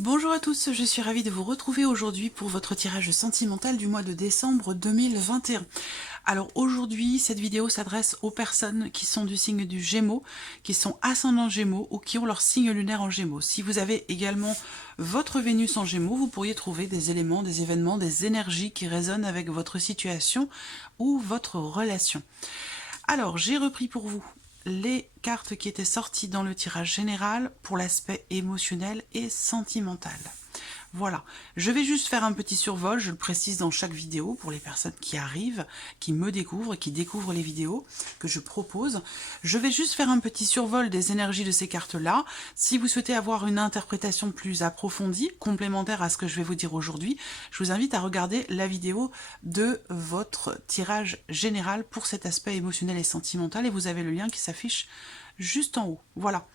Bonjour à tous, je suis ravie de vous retrouver aujourd'hui pour votre tirage sentimental du mois de décembre 2021. Alors aujourd'hui, cette vidéo s'adresse aux personnes qui sont du signe du Gémeaux, qui sont ascendants Gémeaux ou qui ont leur signe lunaire en Gémeaux. Si vous avez également votre Vénus en Gémeaux, vous pourriez trouver des éléments, des événements, des énergies qui résonnent avec votre situation ou votre relation. Alors, j'ai repris pour vous les cartes qui étaient sorties dans le tirage général pour l'aspect émotionnel et sentimental. Voilà, je vais juste faire un petit survol, je le précise dans chaque vidéo pour les personnes qui arrivent, qui me découvrent, qui découvrent les vidéos que je propose. Je vais juste faire un petit survol des énergies de ces cartes-là. Si vous souhaitez avoir une interprétation plus approfondie, complémentaire à ce que je vais vous dire aujourd'hui, je vous invite à regarder la vidéo de votre tirage général pour cet aspect émotionnel et sentimental et vous avez le lien qui s'affiche juste en haut. Voilà.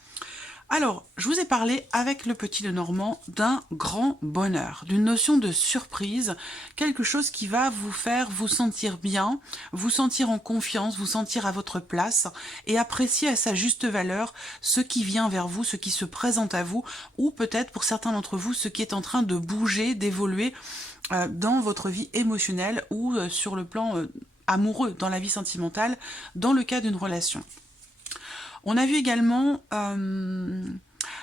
Alors, je vous ai parlé avec le petit Lenormand d'un grand bonheur, d'une notion de surprise, quelque chose qui va vous faire vous sentir bien, vous sentir en confiance, vous sentir à votre place et apprécier à sa juste valeur ce qui vient vers vous, ce qui se présente à vous, ou peut-être pour certains d'entre vous, ce qui est en train de bouger, d'évoluer dans votre vie émotionnelle ou sur le plan amoureux, dans la vie sentimentale, dans le cas d'une relation. On a vu également,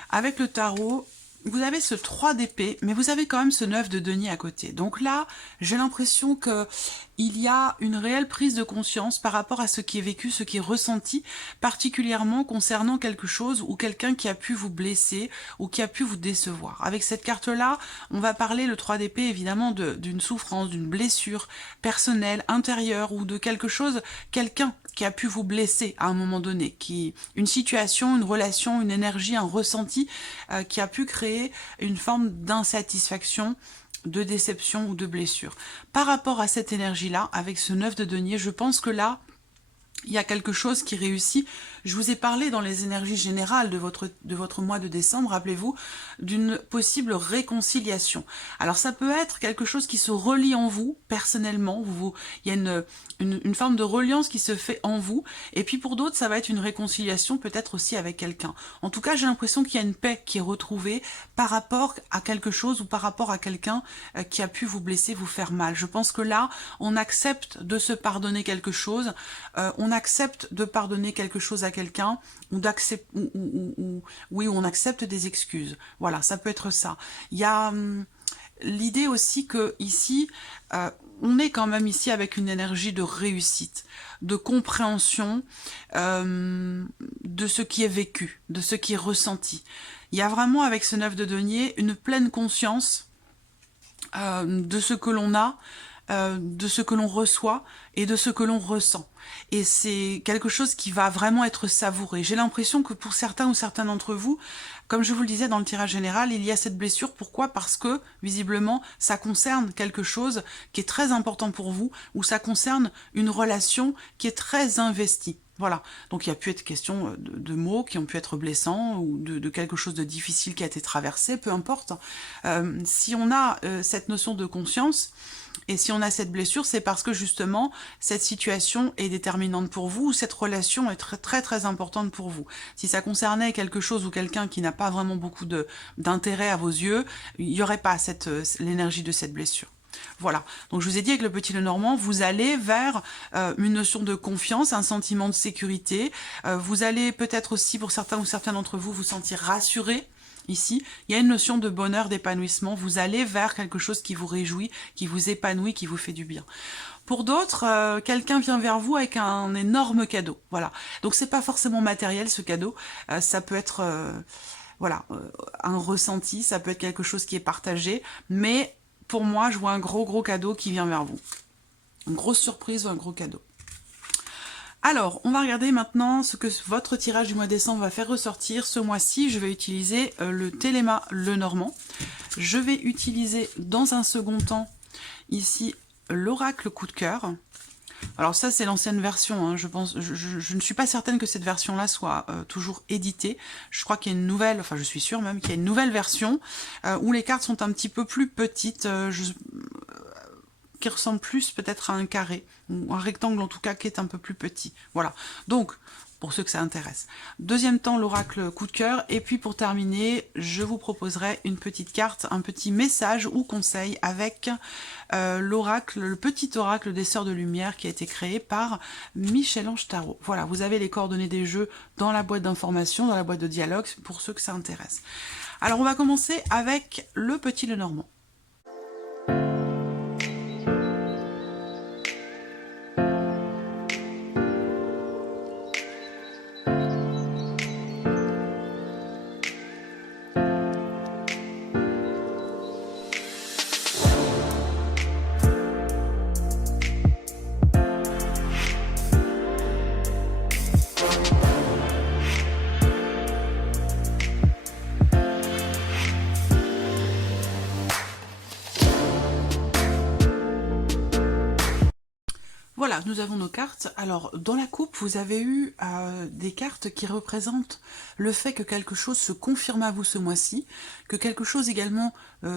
avec le tarot, vous avez ce 3 d'épée, mais vous avez quand même ce 9 de denier à côté. Donc là, j'ai l'impression qu'il y a une réelle prise de conscience par rapport à ce qui est vécu, ce qui est ressenti, particulièrement concernant quelque chose ou quelqu'un qui a pu vous blesser ou qui a pu vous décevoir. Avec cette carte-là, on va parler, le 3 d'épée, évidemment, d'une souffrance, d'une blessure personnelle, intérieure, ou de quelque chose, quelqu'un qui a pu vous blesser à un moment donné, une situation, une relation, une énergie, un ressenti qui a pu créer une forme d'insatisfaction, de déception ou de blessure. Par rapport à cette énergie-là, avec ce 9 de denier, je pense que là, il y a quelque chose qui réussit. Je vous ai parlé dans les énergies générales de votre mois de décembre, rappelez-vous, d'une possible réconciliation. Alors ça peut être quelque chose qui se relie en vous, personnellement, il y a une forme de reliance qui se fait en vous, et puis pour d'autres, ça va être une réconciliation peut-être aussi avec quelqu'un. En tout cas, j'ai l'impression qu'il y a une paix qui est retrouvée par rapport à quelque chose ou par rapport à quelqu'un qui a pu vous blesser, vous faire mal. Je pense que là, on accepte de se pardonner quelque chose, on accepte de pardonner quelque chose à quelqu'un, oui, on accepte des excuses. Voilà, ça peut être ça. Il y a l'idée aussi que ici, on est quand même ici avec une énergie de réussite, de compréhension de ce qui est vécu, de ce qui est ressenti. Il y a vraiment avec ce 9 de denier une pleine conscience de ce que l'on a, de ce que l'on reçoit et de ce que l'on ressent. Et c'est quelque chose qui va vraiment être savouré. J'ai l'impression que pour certains ou certains d'entre vous, comme je vous le disais dans le tirage général, il y a cette blessure. Pourquoi? Parce que, visiblement, ça concerne quelque chose qui est très important pour vous, ou ça concerne une relation qui est très investie. Voilà, donc il y a pu être question de mots qui ont pu être blessants ou de quelque chose de difficile qui a été traversé, peu importe. Si on a cette notion de conscience, et si on a cette blessure, c'est parce que justement, cette situation est déterminante pour vous, ou cette relation est très très très importante pour vous. Si ça concernait quelque chose ou quelqu'un qui n'a pas vraiment beaucoup d'intérêt à vos yeux, il n'y aurait pas l'énergie de cette blessure. Voilà, donc je vous ai dit avec le petit Lenormand, vous allez vers une notion de confiance, un sentiment de sécurité, vous allez peut-être aussi, pour certains ou certains d'entre vous, vous sentir rassuré. Ici, il y a une notion de bonheur, d'épanouissement, vous allez vers quelque chose qui vous réjouit, qui vous épanouit, qui vous fait du bien. Pour d'autres, quelqu'un vient vers vous avec un énorme cadeau, voilà. Donc c'est pas forcément matériel ce cadeau, ça peut être voilà, un ressenti, ça peut être quelque chose qui est partagé, mais pour moi, je vois un gros cadeau qui vient vers vous. Une grosse surprise ou un gros cadeau. Alors, on va regarder maintenant ce que votre tirage du mois de décembre va faire ressortir. Ce mois-ci, je vais utiliser le Téléma Lenormand. Je vais utiliser dans un second temps, ici, l'Oracle Coup de Cœur. Alors ça, c'est l'ancienne version, hein. Je ne suis pas certaine que cette version-là soit toujours éditée. Je crois qu'il y a une nouvelle, enfin je suis sûre même qu'il y a une nouvelle version où les cartes sont un petit peu plus petites, qui ressemble plus peut-être à un carré, ou un rectangle en tout cas qui est un peu plus petit. Voilà, donc pour ceux que ça intéresse. Deuxième temps, l'oracle coup de cœur. Et puis pour terminer, je vous proposerai une petite carte, un petit message ou conseil avec l'oracle, le petit oracle des Sœurs de Lumière qui a été créé par Michel-Ange Tarot. Voilà, vous avez les coordonnées des jeux dans la boîte d'information, dans la boîte de dialogue, pour ceux que ça intéresse. Alors on va commencer avec le petit Lenormand. Voilà, nous avons nos cartes. Alors, dans la coupe, vous avez eu des cartes qui représentent le fait que quelque chose se confirme à vous ce mois-ci, que quelque chose également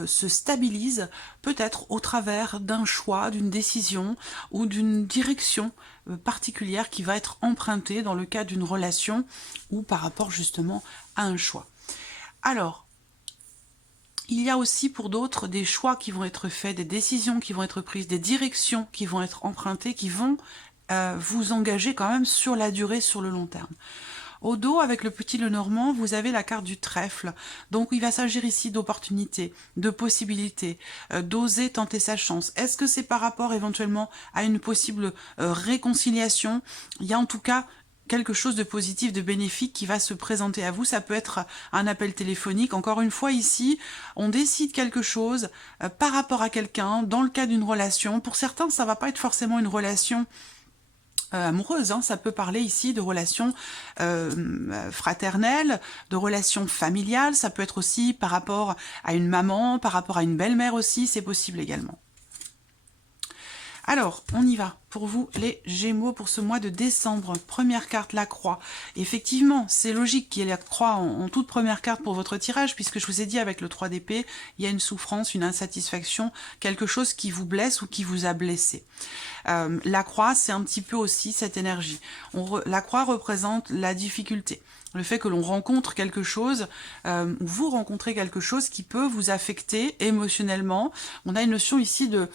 se stabilise, peut-être au travers d'un choix, d'une décision ou d'une direction particulière qui va être empruntée dans le cas d'une relation ou par rapport justement à un choix. Alors, il y a aussi pour d'autres des choix qui vont être faits, des décisions qui vont être prises, des directions qui vont être empruntées, qui vont vous engager quand même sur la durée, sur le long terme. Au dos, avec le petit Lenormand, vous avez la carte du trèfle. Donc, il va s'agir ici d'opportunités, de possibilités, d'oser tenter sa chance. Est-ce que c'est par rapport éventuellement à une possible réconciliation? Il y a en tout cas quelque chose de positif, de bénéfique qui va se présenter à vous. Ça peut être un appel téléphonique. Encore une fois, ici, on décide quelque chose par rapport à quelqu'un, dans le cas d'une relation. Pour certains, ça va pas être forcément une relation amoureuse, hein. Ça peut parler ici de relations fraternelles, de relations familiales. Ça peut être aussi par rapport à une maman, par rapport à une belle-mère aussi, c'est possible également. Alors, on y va pour vous les Gémeaux pour ce mois de décembre. Première carte, la croix. Effectivement, c'est logique qu'il y ait la croix en toute première carte pour votre tirage, puisque je vous ai dit avec le 3 d'épée, il y a une souffrance, une insatisfaction, quelque chose qui vous blesse ou qui vous a blessé. La croix, c'est un petit peu aussi cette énergie. La croix représente la difficulté. Le fait que l'on rencontre quelque chose, ou vous rencontrez quelque chose qui peut vous affecter émotionnellement. On a une notion ici de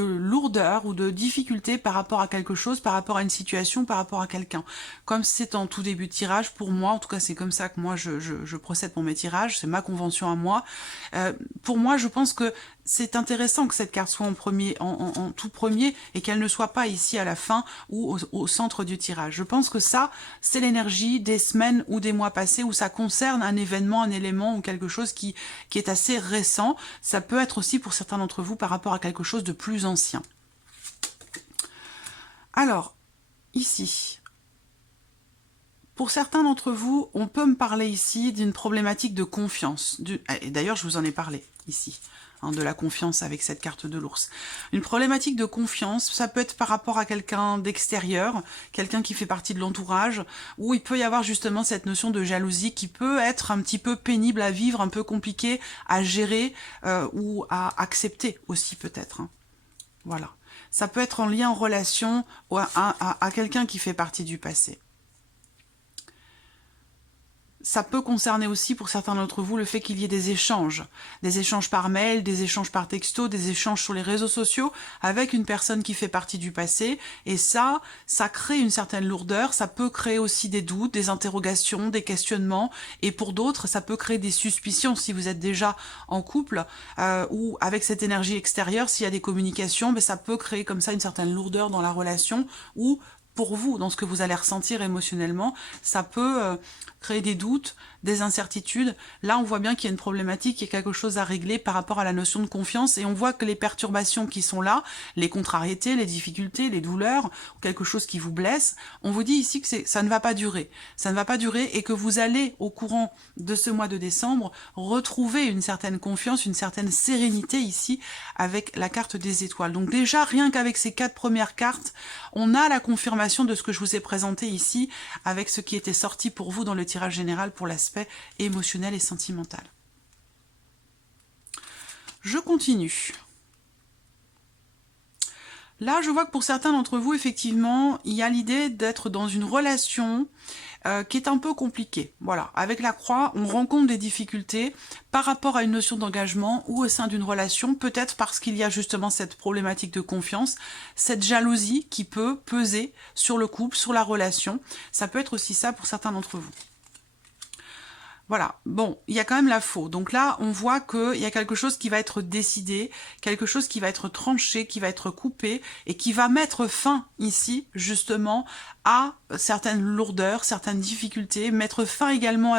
lourdeur ou de difficulté par rapport à quelque chose, par rapport à une situation, par rapport à quelqu'un. Comme c'est en tout début de tirage, pour moi, en tout cas c'est comme ça que moi je procède pour mes tirages, c'est ma convention à moi. Pour moi, je pense que c'est intéressant que cette carte soit en tout premier et qu'elle ne soit pas ici à la fin ou au centre du tirage. Je pense que ça, c'est l'énergie des semaines ou des mois passés où ça concerne un événement, un élément ou quelque chose qui est assez récent. Ça peut être aussi pour certains d'entre vous par rapport à quelque chose de plus ancien. Alors, ici, pour certains d'entre vous, on peut me parler ici d'une problématique de confiance. Et d'ailleurs, je vous en ai parlé ici, hein, de la confiance avec cette carte de l'ours. Une problématique de confiance, ça peut être par rapport à quelqu'un d'extérieur, quelqu'un qui fait partie de l'entourage, où il peut y avoir justement cette notion de jalousie qui peut être un petit peu pénible à vivre, un peu compliqué à gérer ou à accepter aussi peut-être. Hein. Voilà. Ça peut être en lien, en relation à quelqu'un qui fait partie du passé. Ça peut concerner aussi pour certains d'entre vous le fait qu'il y ait des échanges par mail, des échanges par texto, des échanges sur les réseaux sociaux avec une personne qui fait partie du passé. Et ça crée une certaine lourdeur, ça peut créer aussi des doutes, des interrogations, des questionnements. Et pour d'autres, ça peut créer des suspicions si vous êtes déjà en couple ou avec cette énergie extérieure, s'il y a des communications, mais ça peut créer comme ça une certaine lourdeur dans la relation ou pour vous, dans ce que vous allez ressentir émotionnellement, ça peut créer des doutes, des incertitudes. Là, on voit bien qu'il y a une problématique, il y a quelque chose à régler par rapport à la notion de confiance, et on voit que les perturbations qui sont là, les contrariétés, les difficultés, les douleurs, ou quelque chose qui vous blesse, on vous dit ici que ça ne va pas durer. Ça ne va pas durer et que vous allez, au courant de ce mois de décembre, retrouver une certaine confiance, une certaine sérénité ici, avec la carte des étoiles. Donc déjà, rien qu'avec ces 4 premières cartes, on a la confirmation de ce que je vous ai présenté ici, avec ce qui était sorti pour vous dans le tirage général pour l'aspect émotionnel et sentimental. Je continue. Là, je vois que pour certains d'entre vous, effectivement, il y a l'idée d'être dans une relation qui est un peu compliquée. Voilà, avec la croix, on rencontre des difficultés par rapport à une notion d'engagement ou au sein d'une relation, peut-être parce qu'il y a justement cette problématique de confiance, cette jalousie qui peut peser sur le couple, sur la relation. Ça peut être aussi ça pour certains d'entre vous. Voilà, bon, il y a quand même la faux. Donc là, on voit qu'il y a quelque chose qui va être décidé, quelque chose qui va être tranché, qui va être coupé, et qui va mettre fin ici, justement, à certaines lourdeurs, certaines difficultés, mettre fin également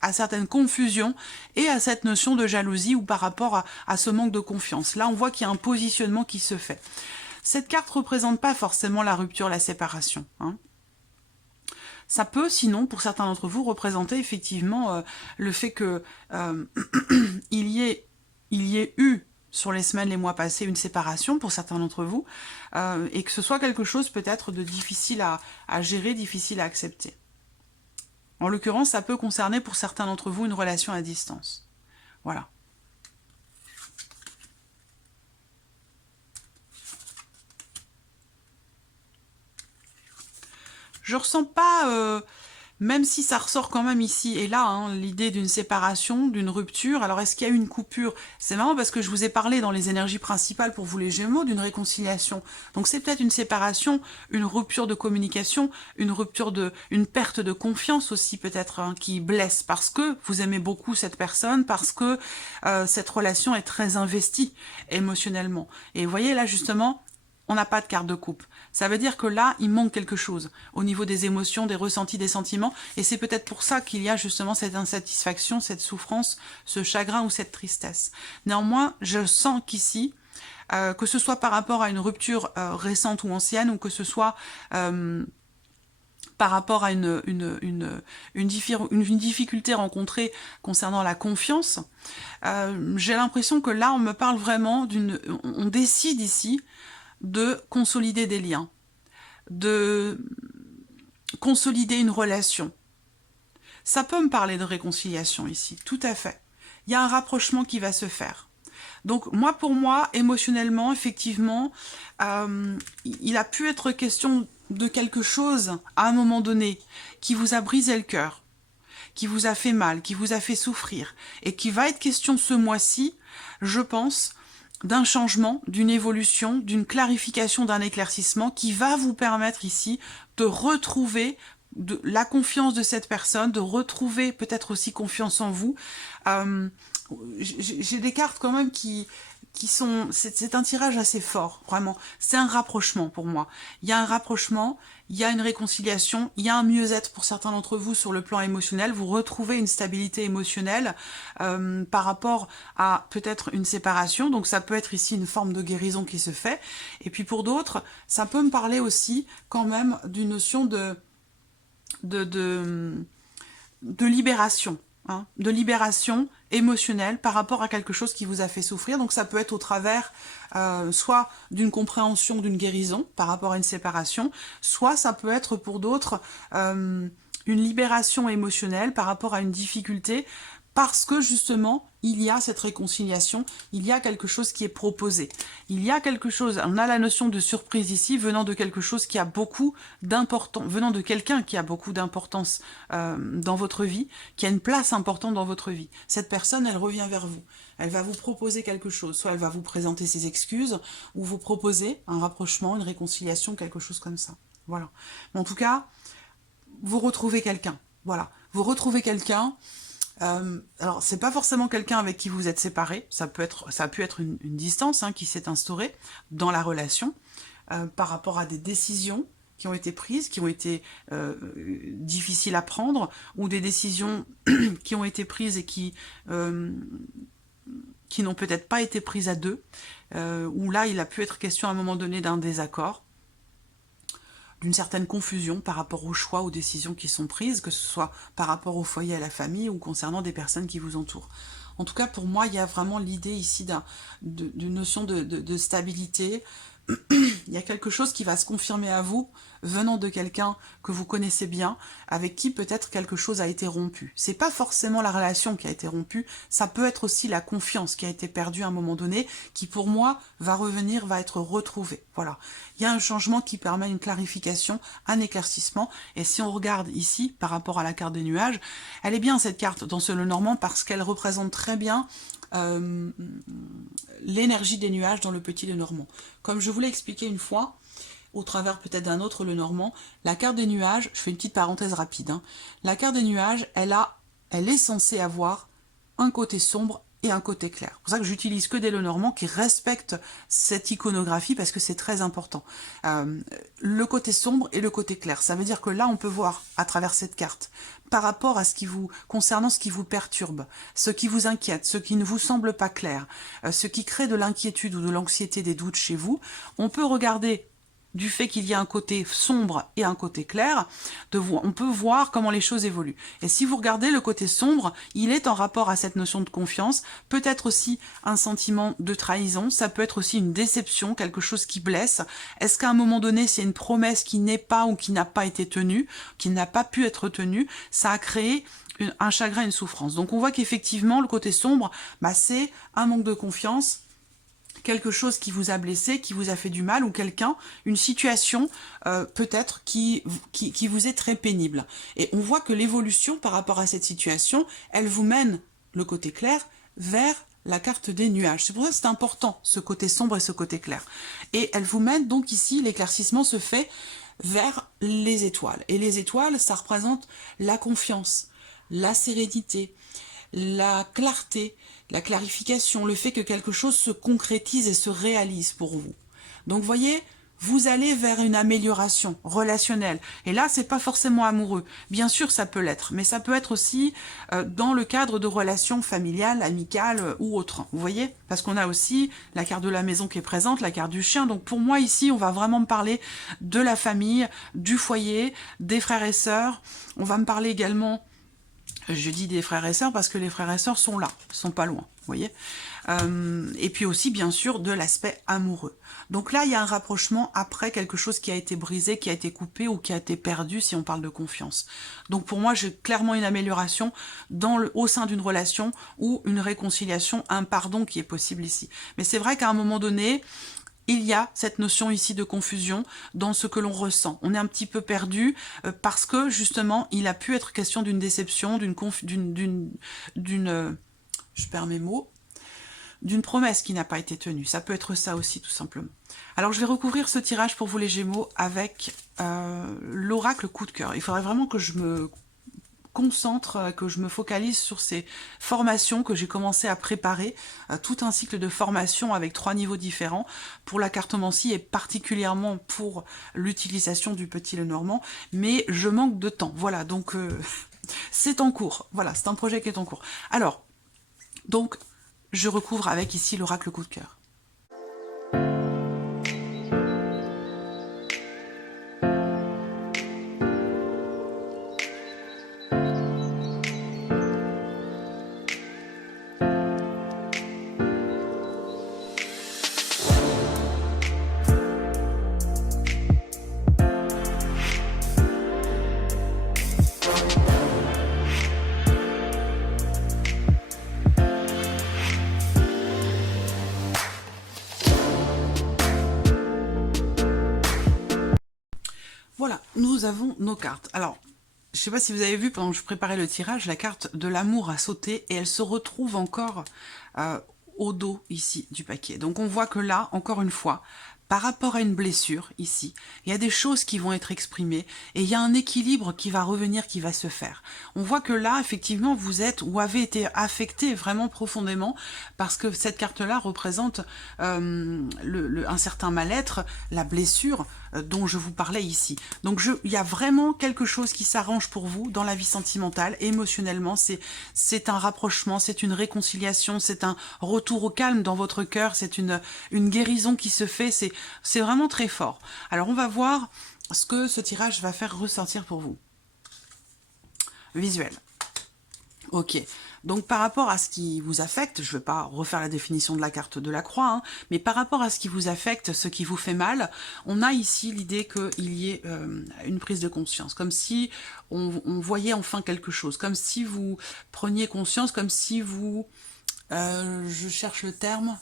à certaines confusions et à cette notion de jalousie ou par rapport à ce manque de confiance. Là, on voit qu'il y a un positionnement qui se fait. Cette carte ne représente pas forcément la rupture, la séparation, hein. Ça peut, sinon, pour certains d'entre vous, représenter effectivement le fait que il y ait eu, sur les semaines, les mois passés, une séparation pour certains d'entre vous, et que ce soit quelque chose peut-être de difficile à gérer, difficile à accepter. En l'occurrence, ça peut concerner pour certains d'entre vous une relation à distance. Voilà. Je ressens pas, même si ça ressort quand même ici et là, hein, l'idée d'une séparation, d'une rupture. Alors, est-ce qu'il y a eu une coupure? C'est marrant parce que je vous ai parlé dans les énergies principales pour vous les Gémeaux d'une réconciliation. Donc, c'est peut-être une séparation, une rupture de communication, une perte de confiance aussi peut-être, hein, qui blesse parce que vous aimez beaucoup cette personne, parce que cette relation est très investie émotionnellement. Et vous voyez là, justement, on n'a pas de carte de coupe. Ça veut dire que là, il manque quelque chose au niveau des émotions, des ressentis, des sentiments. Et c'est peut-être pour ça qu'il y a justement cette insatisfaction, cette souffrance, ce chagrin ou cette tristesse. Néanmoins, je sens qu'ici, que ce soit par rapport à une rupture récente ou ancienne, ou que ce soit par rapport à une difficulté rencontrée concernant la confiance, j'ai l'impression que là, on me parle vraiment on décide ici de consolider des liens, de consolider une relation. Ça peut me parler de réconciliation ici, tout à fait. Il y a un rapprochement qui va se faire. Donc pour moi, émotionnellement, effectivement, il a pu être question de quelque chose à un moment donné qui vous a brisé le cœur, qui vous a fait mal, qui vous a fait souffrir, et qui va être question ce mois-ci, je pense, d'un changement, d'une évolution, d'une clarification, d'un éclaircissement qui va vous permettre ici de retrouver la confiance de cette personne, de retrouver peut-être aussi confiance en vous. J'ai des cartes quand même qui sont... C'est un tirage assez fort, vraiment. C'est un rapprochement pour moi. Il y a un rapprochement, il y a une réconciliation, il y a un mieux-être pour certains d'entre vous sur le plan émotionnel. Vous retrouvez une stabilité émotionnelle par rapport à peut-être une séparation. Donc ça peut être ici une forme de guérison qui se fait. Et puis pour d'autres, ça peut me parler aussi quand même d'une notion de libération. Hein, de libération émotionnelle par rapport à quelque chose qui vous a fait souffrir. Donc ça peut être au travers soit d'une compréhension, d'une guérison par rapport à une séparation, soit ça peut être pour d'autres une libération émotionnelle par rapport à une difficulté, parce que justement, il y a cette réconciliation, il y a quelque chose qui est proposé. Il y a quelque chose, on a la notion de surprise ici, venant de quelque chose qui a beaucoup d'importance, venant de quelqu'un qui a beaucoup d'importance dans votre vie, qui a une place importante dans votre vie. Cette personne, elle revient vers vous. Elle va vous proposer quelque chose, soit elle va vous présenter ses excuses, ou vous proposer un rapprochement, une réconciliation, quelque chose comme ça. Voilà. Mais en tout cas, vous retrouvez quelqu'un. Voilà. Vous retrouvez quelqu'un. Alors, c'est pas forcément quelqu'un avec qui vous êtes séparés, ça a pu être une distance qui s'est instaurée dans la relation par rapport à des décisions qui ont été prises, qui ont été difficiles à prendre, ou des décisions qui ont été prises et qui n'ont peut-être pas été prises à deux, où là, il a pu être question à un moment donné d'un désaccord, d'une certaine confusion par rapport aux choix, aux décisions qui sont prises, que ce soit par rapport au foyer, à la famille, ou concernant des personnes qui vous entourent. En tout cas, pour moi, il y a vraiment l'idée ici d'une notion de stabilité, Il y a quelque chose qui va se confirmer à vous, venant de quelqu'un que vous connaissez bien, avec qui peut-être quelque chose a été rompu. C'est pas forcément la relation qui a été rompue, ça peut être aussi la confiance qui a été perdue à un moment donné, qui pour moi va revenir, va être retrouvée. Voilà. Il y a un changement qui permet une clarification, un éclaircissement, et si on regarde ici, par rapport à la carte des nuages, elle est bien cette carte dans ce Lenormand parce qu'elle représente très bien l'énergie des nuages dans le petit Lenormand. Comme je vous l'ai expliqué une fois, au travers peut-être d'un autre Lenormand, la carte des nuages, je fais une petite parenthèse rapide, hein, la carte des nuages, elle est censée avoir un côté sombre et un côté clair. C'est pour ça que j'utilise que des Lenormands qui respectent cette iconographie parce que c'est très important. Le côté sombre et le côté clair. Ça veut dire que là, on peut voir à travers cette carte, par rapport à concernant ce qui vous perturbe, ce qui vous inquiète, ce qui ne vous semble pas clair, ce qui crée de l'inquiétude ou de l'anxiété, des doutes chez vous, on peut regarder du fait qu'il y a un côté sombre et un côté clair, on peut voir comment les choses évoluent. Et si vous regardez le côté sombre, il est en rapport à cette notion de confiance, peut-être aussi un sentiment de trahison, ça peut être aussi une déception, quelque chose qui blesse. Est-ce qu'à un moment donné, c'est une promesse qui n'est pas ou qui n'a pas été tenue, qui n'a pas pu être tenue, ça a créé un chagrin, une souffrance. Donc on voit qu'effectivement, le côté sombre, c'est un manque de confiance, quelque chose qui vous a blessé, qui vous a fait du mal, ou quelqu'un, une situation peut-être qui vous est très pénible. Et on voit que l'évolution par rapport à cette situation, elle vous mène, le côté clair, vers la carte des nuages. C'est pour ça que c'est important, ce côté sombre et ce côté clair. Et elle vous mène donc ici, l'éclaircissement se fait vers les étoiles. Et les étoiles, ça représente la confiance, la sérénité, la clarté, la clarification, le fait que quelque chose se concrétise et se réalise pour vous. Donc vous voyez, vous allez vers une amélioration relationnelle. Et là, c'est pas forcément amoureux. Bien sûr, ça peut l'être, mais ça peut être aussi dans le cadre de relations familiales, amicales ou autres. Vous voyez? Parce qu'on a aussi la carte de la maison qui est présente, la carte du chien. Donc pour moi, ici, on va vraiment me parler de la famille, du foyer, des frères et sœurs. On va me parler également... Je dis des frères et sœurs parce que les frères et sœurs sont là, ils sont pas loin, vous voyez. Et puis aussi, bien sûr, de l'aspect amoureux. Donc là, il y a un rapprochement après quelque chose qui a été brisé, qui a été coupé ou qui a été perdu, si on parle de confiance. Donc pour moi, j'ai clairement une amélioration au sein d'une relation ou une réconciliation, un pardon qui est possible ici. Mais c'est vrai qu'à un moment donné, il y a cette notion ici de confusion dans ce que l'on ressent. On est un petit peu perdu parce que justement, il a pu être question d'une déception, je perds mes mots, d'une promesse qui n'a pas été tenue. Ça peut être ça aussi, tout simplement. Alors, je vais recouvrir ce tirage pour vous les Gémeaux avec l'oracle coup de cœur. Il faudrait vraiment que je me concentre, que je me focalise sur ces formations que j'ai commencé à préparer, tout un cycle de formation avec 3 niveaux différents pour la cartomancie et particulièrement pour l'utilisation du petit Lenormand, mais je manque de temps, voilà, donc c'est en cours, voilà, c'est un projet qui est en cours. Alors, donc, je recouvre avec ici l'oracle coup de cœur. Voilà, nous avons nos cartes. Alors, je ne sais pas si vous avez vu, pendant que je préparais le tirage, la carte de l'amour a sauté et elle se retrouve encore au dos, ici, du paquet. Donc on voit que là, encore une fois, par rapport à une blessure, ici, il y a des choses qui vont être exprimées et il y a un équilibre qui va revenir, qui va se faire. On voit que là, effectivement, vous êtes ou avez été affecté vraiment profondément parce que cette carte-là représente un certain mal-être, la blessure dont je vous parlais ici. Donc il y a vraiment quelque chose qui s'arrange pour vous dans la vie sentimentale, émotionnellement, c'est un rapprochement, c'est une réconciliation, c'est un retour au calme dans votre cœur, c'est une guérison qui se fait, c'est vraiment très fort. Alors on va voir ce que ce tirage va faire ressortir pour vous. Visuel. Ok. Donc par rapport à ce qui vous affecte, je ne vais pas refaire la définition de la carte de la croix, hein, mais par rapport à ce qui vous affecte, ce qui vous fait mal, on a ici l'idée qu'il y ait une prise de conscience, comme si on voyait enfin quelque chose, comme si vous preniez conscience, comme si vous... je cherche le terme...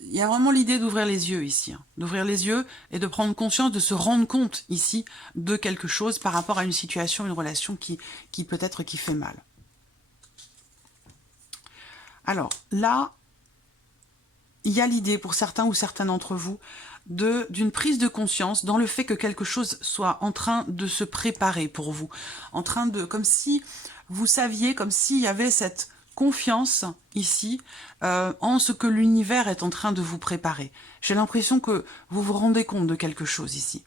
Il y a vraiment l'idée d'ouvrir les yeux ici, hein, d'ouvrir les yeux et de prendre conscience, de se rendre compte ici de quelque chose par rapport à une situation, une relation qui peut-être qui fait mal. Alors là, il y a l'idée pour certains ou certains d'entre vous d'une prise de conscience dans le fait que quelque chose soit en train de se préparer pour vous, en train de, comme si vous saviez, comme s'il y avait cette confiance ici en ce que l'univers est en train de vous préparer. J'ai l'impression que vous vous rendez compte de quelque chose ici.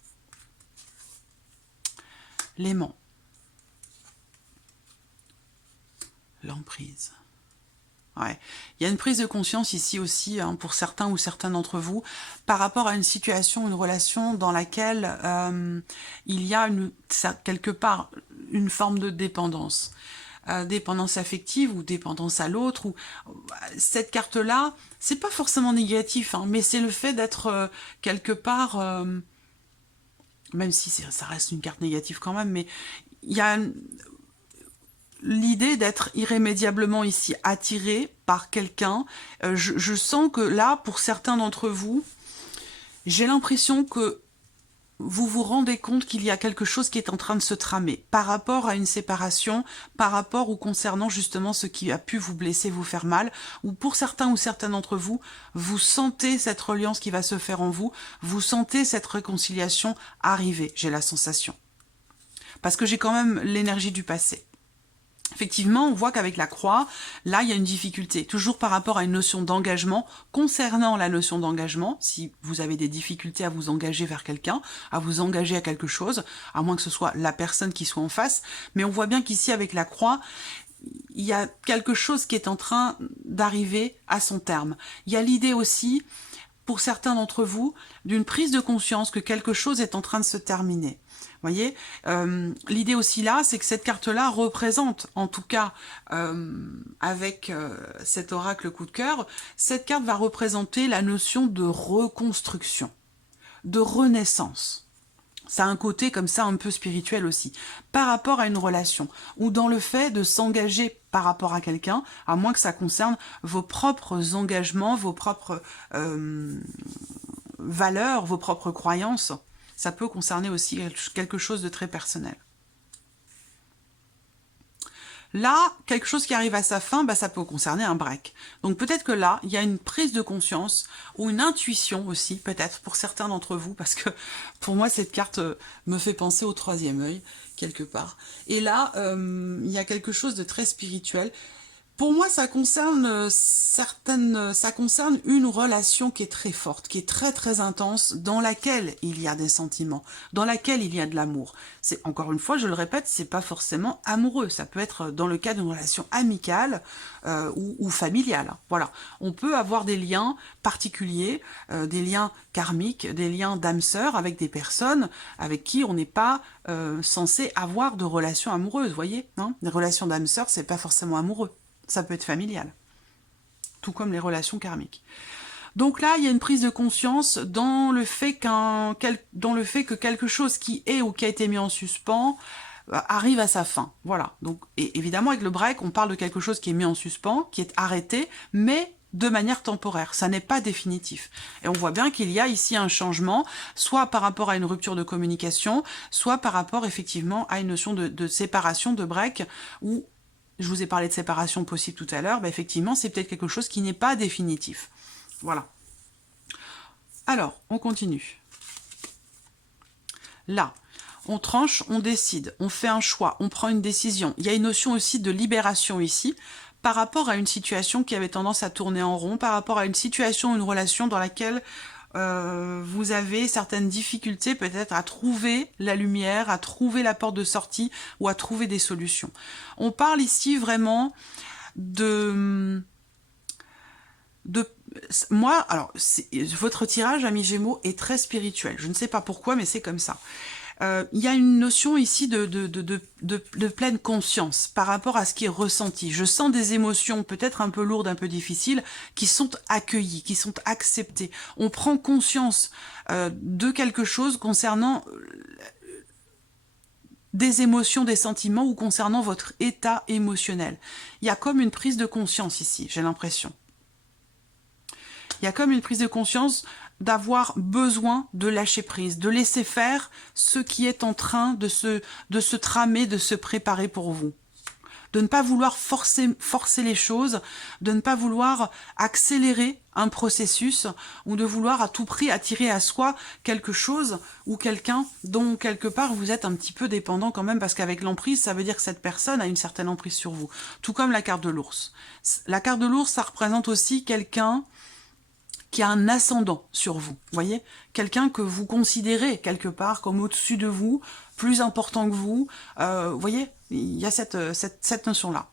L'aimant. L'emprise. Ouais. Il y a une prise de conscience ici aussi, hein, pour certains ou certaines d'entre vous, par rapport à une situation, une relation dans laquelle il y a quelque part une forme de dépendance. Dépendance affective ou dépendance à l'autre. Ou cette carte-là, c'est pas forcément négatif, hein, mais c'est le fait d'être quelque part, même si ça reste une carte négative quand même, mais il y a l'idée d'être irrémédiablement ici attiré par quelqu'un. Je sens que là, pour certains d'entre vous, j'ai l'impression que vous vous rendez compte qu'il y a quelque chose qui est en train de se tramer par rapport à une séparation, par rapport ou concernant justement ce qui a pu vous blesser, vous faire mal, ou pour certains ou certaines d'entre vous, vous sentez cette reliance qui va se faire en vous, vous sentez cette réconciliation arriver, j'ai la sensation. Parce que j'ai quand même l'énergie du passé. Effectivement, on voit qu'avec la croix, là, il y a une difficulté, toujours par rapport à une notion d'engagement. Concernant la notion d'engagement, si vous avez des difficultés à vous engager vers quelqu'un, à vous engager à quelque chose, à moins que ce soit la personne qui soit en face, mais on voit bien qu'ici, avec la croix, il y a quelque chose qui est en train d'arriver à son terme. Il y a l'idée aussi, pour certains d'entre vous, d'une prise de conscience que quelque chose est en train de se terminer. Voyez, l'idée aussi là, c'est que cette carte-là représente, en tout cas avec cet oracle coup de cœur, cette carte va représenter la notion de reconstruction, de renaissance. Ça a un côté comme ça un peu spirituel aussi, par rapport à une relation, ou dans le fait de s'engager par rapport à quelqu'un, à moins que ça concerne vos propres engagements, vos propres valeurs, vos propres croyances. Ça peut concerner aussi quelque chose de très personnel. Là, quelque chose qui arrive à sa fin, bah, ça peut concerner un break. Donc peut-être que là, il y a une prise de conscience ou une intuition aussi, peut-être pour certains d'entre vous, parce que pour moi, cette carte me fait penser au troisième œil, quelque part. Et là, il y a quelque chose de très spirituel. Pour moi, ça concerne une relation qui est très forte, qui est très très intense, dans laquelle il y a des sentiments, dans laquelle il y a de l'amour. C'est, encore une fois, je le répète, c'est pas forcément amoureux, ça peut être dans le cas d'une relation amicale ou familiale. Voilà, on peut avoir des liens particuliers, des liens karmiques, des liens d'âme sœur avec des personnes avec qui on n'est pas censé avoir de relations amoureuses, vous voyez, hein, des relations d'âme sœur, c'est pas forcément amoureux. Ça peut être familial, tout comme les relations karmiques. Donc là, il y a une prise de conscience dans le fait que quelque chose qui est ou qui a été mis en suspens arrive à sa fin. Voilà. Donc, et évidemment, avec le break, on parle de quelque chose qui est mis en suspens, qui est arrêté, mais de manière temporaire. Ça n'est pas définitif. Et on voit bien qu'il y a ici un changement, soit par rapport à une rupture de communication, soit par rapport effectivement à une notion de séparation, de break, où je vous ai parlé de séparation possible tout à l'heure, bah effectivement, c'est peut-être quelque chose qui n'est pas définitif. Voilà. Alors, on continue. Là, on tranche, on décide, on fait un choix, on prend une décision. Il y a une notion aussi de libération ici, par rapport à une situation qui avait tendance à tourner en rond, par rapport à une situation, une relation dans laquelle vous avez certaines difficultés peut-être à trouver la lumière, à trouver la porte de sortie ou à trouver des solutions. On parle ici vraiment de moi, alors votre tirage, ami Gémeaux, est très spirituel. Je ne sais pas pourquoi, mais c'est comme ça. il y a une notion ici de pleine conscience par rapport à ce qui est ressenti. Je sens des émotions peut-être un peu lourdes, un peu difficiles, qui sont accueillies, qui sont acceptées. On prend conscience de quelque chose concernant des émotions, des sentiments ou concernant votre état émotionnel. Il y a comme une prise de conscience ici, j'ai l'impression. Il y a comme une prise de conscience d'avoir besoin de lâcher prise, de laisser faire ce qui est en train de se tramer, de se préparer pour vous. De ne pas vouloir forcer les choses, de ne pas vouloir accélérer un processus ou de vouloir à tout prix attirer à soi quelque chose ou quelqu'un dont quelque part vous êtes un petit peu dépendant quand même, parce qu'avec l'emprise, ça veut dire que cette personne a une certaine emprise sur vous. Tout comme la carte de l'ours. La carte de l'ours, ça représente aussi quelqu'un qui a un ascendant sur vous, voyez, quelqu'un que vous considérez quelque part comme au-dessus de vous, plus important que vous, voyez, il y a cette notion-là.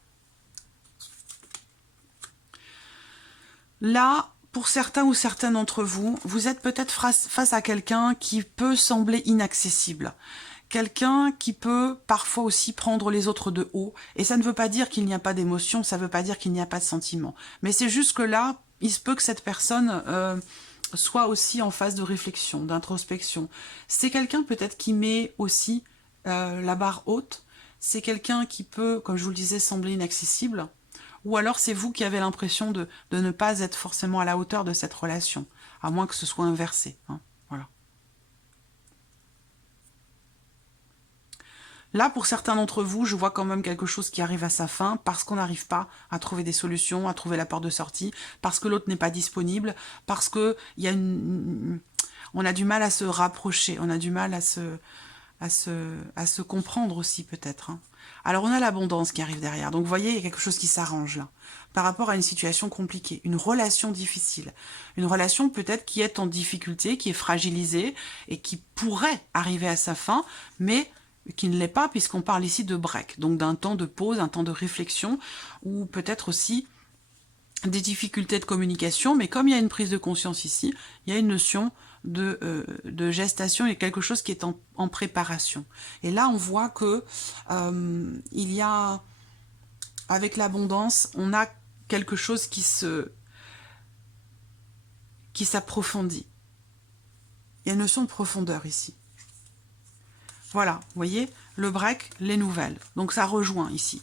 Là, pour certains ou certaines d'entre vous, vous êtes peut-être face à quelqu'un qui peut sembler inaccessible. Quelqu'un qui peut parfois aussi prendre les autres de haut. Et ça ne veut pas dire qu'il n'y a pas d'émotion, ça ne veut pas dire qu'il n'y a pas de sentiment. Mais c'est juste que là, il se peut que cette personne soit aussi en phase de réflexion, d'introspection. C'est quelqu'un peut-être qui met aussi la barre haute. C'est quelqu'un qui peut, comme je vous le disais, sembler inaccessible. Ou alors c'est vous qui avez l'impression de ne pas être forcément à la hauteur de cette relation. À moins que ce soit inversé. Hein. Voilà. Là, pour certains d'entre vous, je vois quand même quelque chose qui arrive à sa fin parce qu'on n'arrive pas à trouver des solutions, à trouver la porte de sortie, parce que l'autre n'est pas disponible, parce que on a du mal à se rapprocher, on a du mal à se comprendre aussi peut-être. Hein. Alors on a l'abondance qui arrive derrière, donc vous voyez, il y a quelque chose qui s'arrange là, par rapport à une situation compliquée, une relation difficile, une relation peut-être qui est en difficulté, qui est fragilisée et qui pourrait arriver à sa fin, mais qui ne l'est pas, puisqu'on parle ici de break, donc d'un temps de pause, un temps de réflexion, ou peut-être aussi des difficultés de communication, mais comme il y a une prise de conscience ici, il y a une notion de gestation et quelque chose qui est en préparation. Et là, on voit que il y a, avec l'abondance, on a quelque chose qui s'approfondit. Il y a une notion de profondeur ici. Voilà, vous voyez, le break, les nouvelles. Donc ça rejoint ici.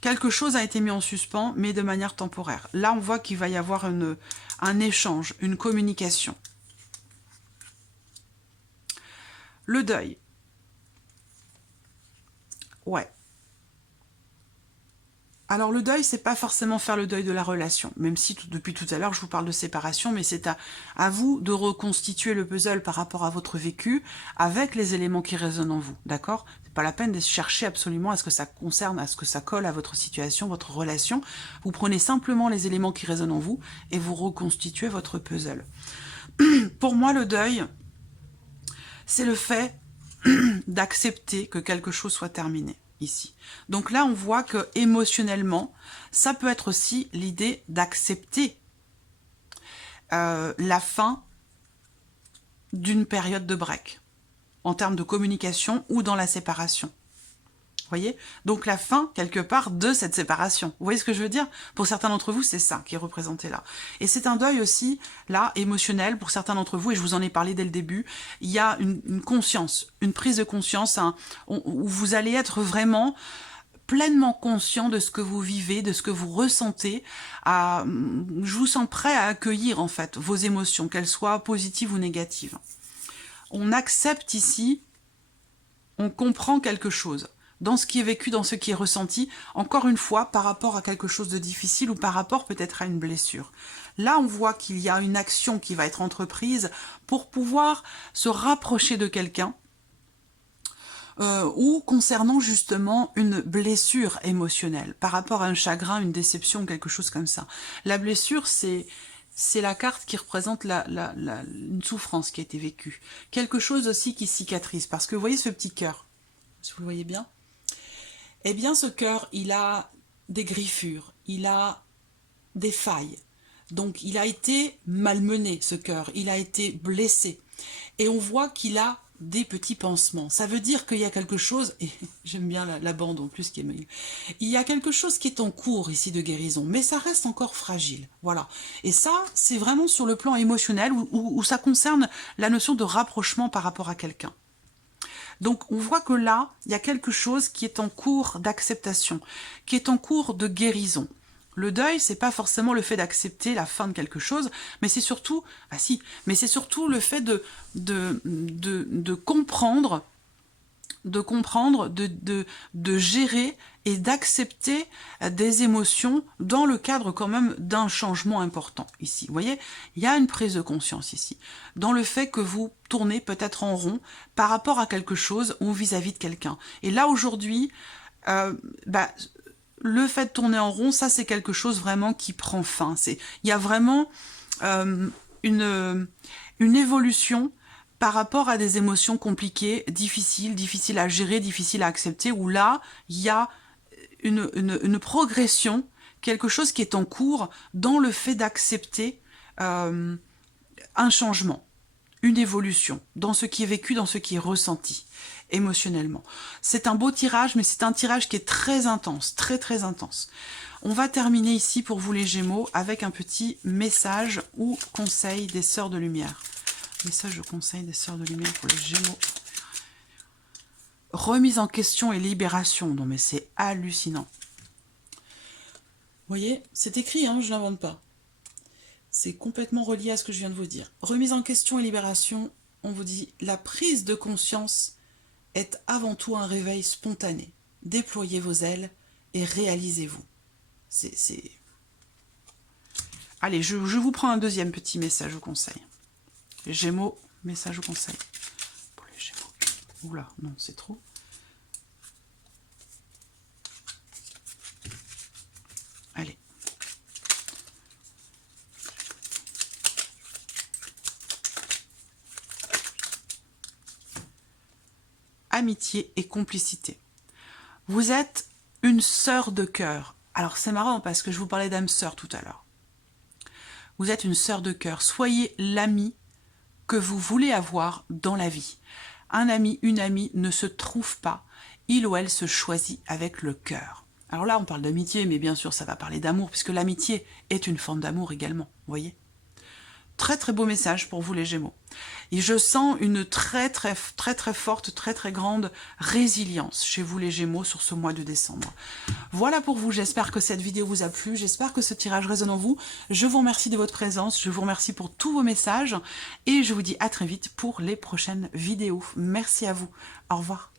Quelque chose a été mis en suspens, mais de manière temporaire. Là, on voit qu'il va y avoir un échange, une communication. Le deuil. Ouais. Alors le deuil, c'est pas forcément faire le deuil de la relation, même si depuis tout à l'heure je vous parle de séparation, mais c'est à vous de reconstituer le puzzle par rapport à votre vécu avec les éléments qui résonnent en vous, d'accord? C'est pas la peine de chercher absolument à ce que ça concerne, à ce que ça colle à votre situation, votre relation. Vous prenez simplement les éléments qui résonnent en vous et vous reconstituez votre puzzle. Pour moi, le deuil, c'est le fait d'accepter que quelque chose soit terminé. Ici. Donc là, on voit que émotionnellement, ça peut être aussi l'idée d'accepter la fin d'une période de break, en termes de communication ou dans la séparation. Vous voyez? Donc la fin, quelque part, de cette séparation. Vous voyez ce que je veux dire? Pour certains d'entre vous, c'est ça qui est représenté là. Et c'est un deuil aussi, là, émotionnel, pour certains d'entre vous, et je vous en ai parlé dès le début, il y a une conscience, une prise de conscience, où vous allez être vraiment pleinement conscient de ce que vous vivez, de ce que vous ressentez. Je vous sens prêt à accueillir, en fait, vos émotions, qu'elles soient positives ou négatives. On accepte ici, on comprend quelque chose. Dans ce qui est vécu, dans ce qui est ressenti, encore une fois, par rapport à quelque chose de difficile ou par rapport peut-être à une blessure. Là, on voit qu'il y a une action qui va être entreprise pour pouvoir se rapprocher de quelqu'un ou concernant justement une blessure émotionnelle, par rapport à un chagrin, une déception, quelque chose comme ça. La blessure, c'est la carte qui représente une souffrance qui a été vécue. Quelque chose aussi qui cicatrise, parce que vous voyez ce petit cœur, si vous le voyez bien, eh bien, ce cœur, il a des griffures, il a des failles. Donc, il a été malmené, ce cœur, il a été blessé. Et on voit qu'il a des petits pansements. Ça veut dire qu'il y a quelque chose, et j'aime bien la bande en plus qui est meilleure. Il y a quelque chose qui est en cours ici de guérison, mais ça reste encore fragile. Voilà. Et ça, c'est vraiment sur le plan émotionnel où ça concerne la notion de rapprochement par rapport à quelqu'un. Donc on voit que là, il y a quelque chose qui est en cours d'acceptation, qui est en cours de guérison. Le deuil, c'est pas forcément le fait d'accepter la fin de quelque chose, mais c'est surtout, mais c'est surtout le fait de comprendre, de gérer et d'accepter des émotions dans le cadre quand même d'un changement important ici. Vous voyez, il y a une prise de conscience ici, dans le fait que vous tournez peut-être en rond par rapport à quelque chose ou vis-à-vis de quelqu'un. Et là aujourd'hui, le fait de tourner en rond, ça c'est quelque chose vraiment qui prend fin. Il y a vraiment une évolution par rapport à des émotions compliquées, difficiles à gérer, difficiles à accepter, où là, il y a une progression, quelque chose qui est en cours dans le fait d'accepter un changement, une évolution, dans ce qui est vécu, dans ce qui est ressenti émotionnellement. C'est un beau tirage, mais c'est un tirage qui est très intense, très intense. On va terminer ici pour vous les Gémeaux avec un petit message ou conseil des Sœurs de Lumière. Message de conseil des Sœurs de Lumière pour les Gémeaux. Remise en question et libération. Non mais c'est hallucinant. Vous voyez, c'est écrit, hein, je ne l'invente pas. C'est complètement relié à ce que je viens de vous dire. Remise en question et libération, on vous dit, la prise de conscience est avant tout un réveil spontané. Déployez vos ailes et réalisez-vous. Allez, je vous prends un deuxième petit message au conseil. Les Gémeaux, message au conseil. Pour les Gémeaux. Oula, non, c'est trop. Allez. Amitié et complicité. Vous êtes une sœur de cœur. Alors c'est marrant parce que je vous parlais d'âme sœur tout à l'heure. Vous êtes une sœur de cœur. Soyez l'ami que vous voulez avoir dans la vie. Un ami, une amie ne se trouve pas. Il ou elle se choisit avec le cœur. Alors là, on parle d'amitié, mais bien sûr, ça va parler d'amour, puisque l'amitié est une forme d'amour également. Vous voyez ? Très beau message pour vous les Gémeaux. Et je sens une très forte, très grande résilience chez vous les Gémeaux sur ce mois de décembre. Voilà pour vous, j'espère que cette vidéo vous a plu, j'espère que ce tirage résonne en vous. Je vous remercie de votre présence, je vous remercie pour tous vos messages et je vous dis à très vite pour les prochaines vidéos. Merci à vous, au revoir.